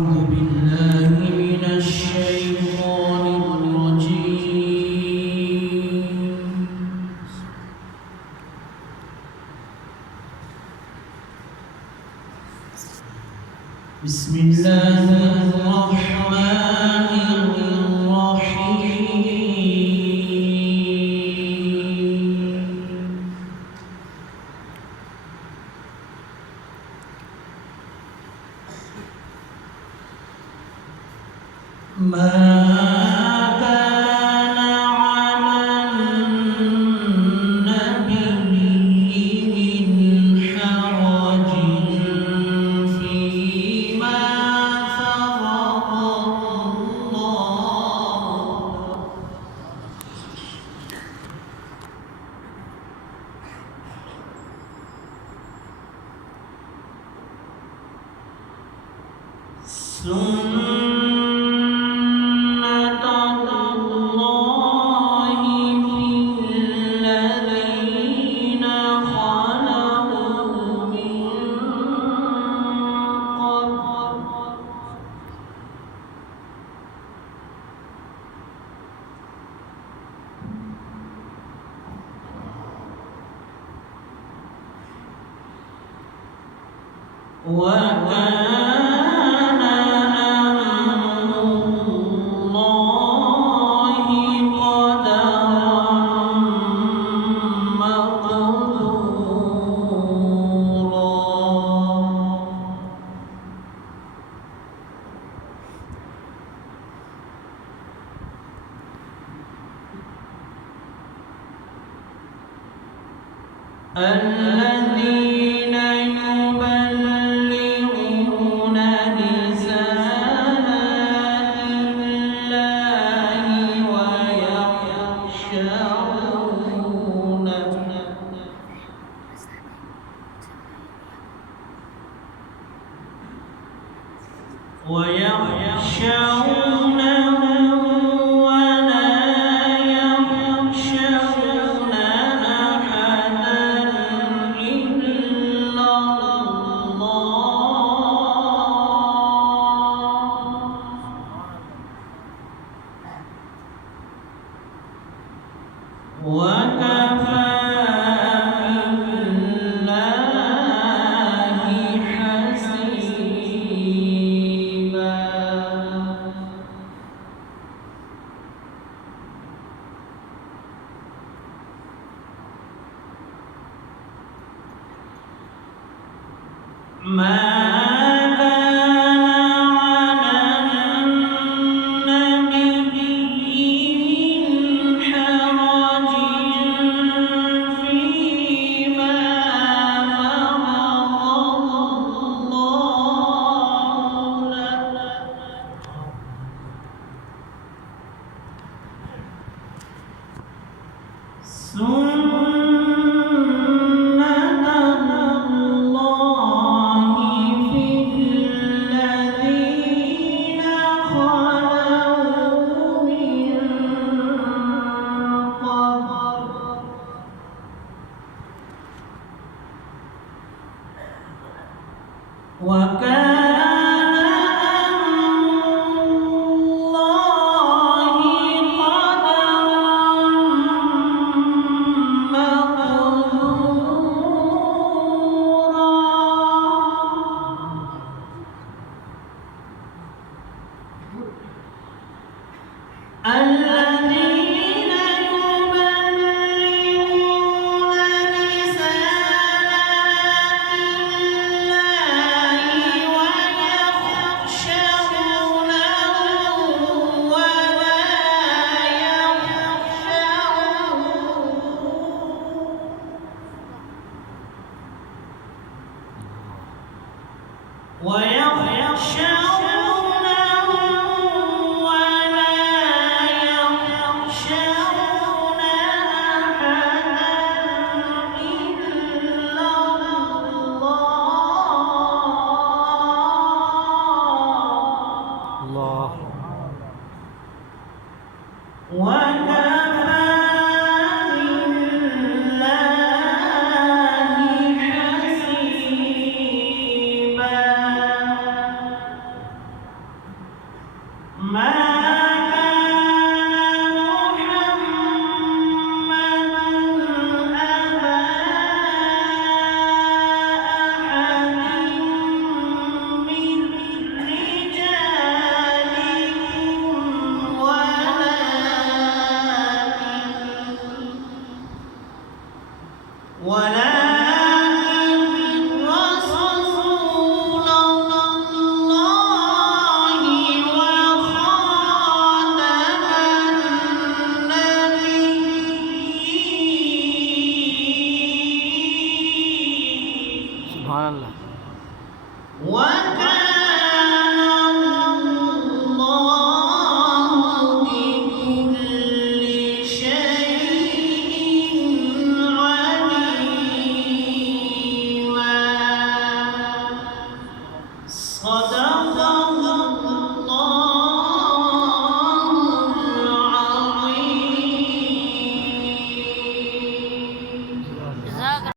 أعوذ بالله من الشيطان الرجيم. بسم الله الرحمن الرحيم. ما كان على النبي من حرج فيما فرض الله سنة الله في الذين خلوا من قبل وكان أمر الله قدرا مقدورا. الذين يبلغون رسالات الله ويخشونه ولا يخشون أحدا إلا الله وكفى بالله حسيبا. ما كان على النبي من حرج فيما فرض الله سنة الله في الذين خلوا من قبل وكان أمر الله قدرا ما